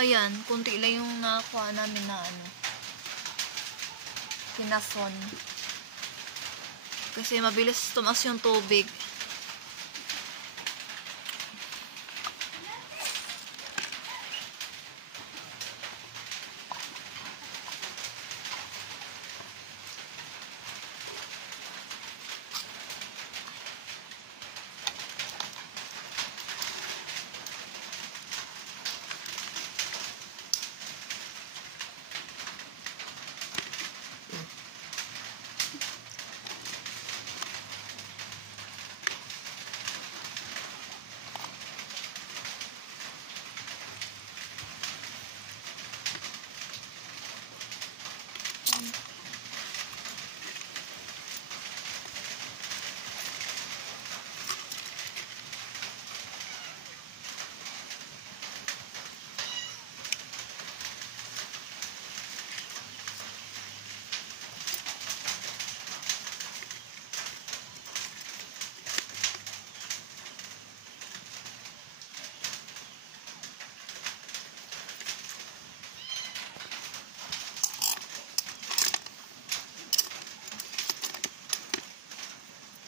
Ayan, kunti lang yung nakuha namin na ano, kinason. Kasi mabilis tumaas yung tubig.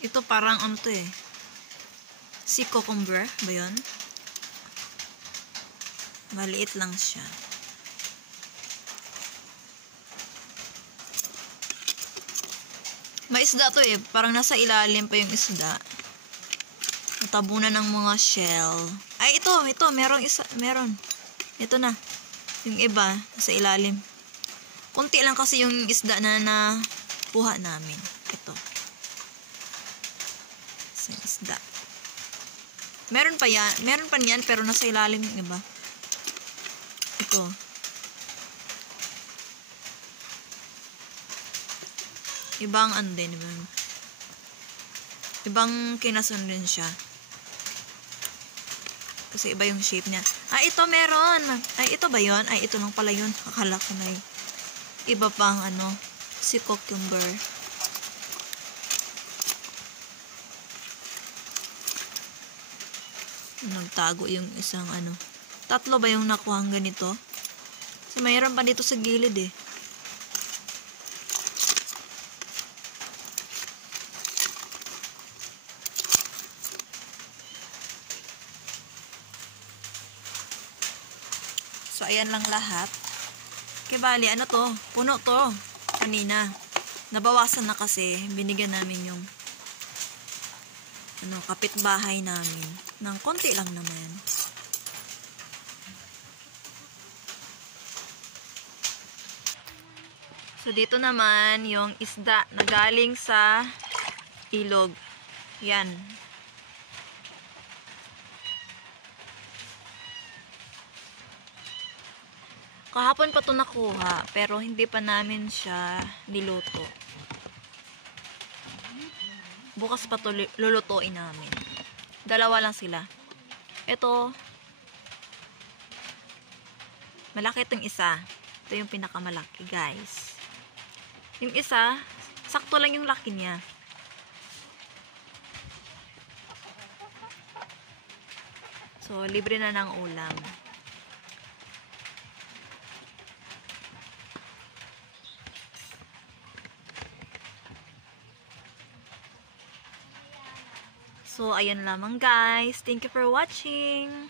Ito parang ano to eh. Sea cucumber ba yun? Maliit lang siya. May isda to eh. Parang nasa ilalim pa yung isda. Natabunan ng mga shell. Ay, ito. Meron. Ito na. Yung iba, nasa ilalim. Kunti lang kasi yung isda na nakuha namin. Ito. Sa isda. Meron pa niyan, pero nasa ilalim yung iba. Ito. Ibang ano din. Ibang kinasun din siya. Kasi iba yung shape niya. Ay, ito meron. Ay, ito ba yun? Ay, ito lang pala yun. Akala ko na yun. Iba pang ano. Si cucumber. Nagtago yung isang ano. 3 ba yung nakuha ganito? Kasi mayroon pa dito sa gilid eh. So, ayan lang lahat. Bali, ano to? Puno to. Kanina. Nabawasan na kasi. Binigyan namin yung kapitbahay namin. Ng konti lang naman. So, dito naman yung isda na galing sa ilog. Yan. Kahapon pa ito nakuha, pero hindi pa namin siya niluto. Bukas pa ito lulutuin namin. 2 lang sila. Ito, malaki itong isa. Ito yung pinakamalaki, guys. Yung isa, sakto lang yung laki niya. So, libre na ng ulam. So, ayan lamang guys. Thank you for watching.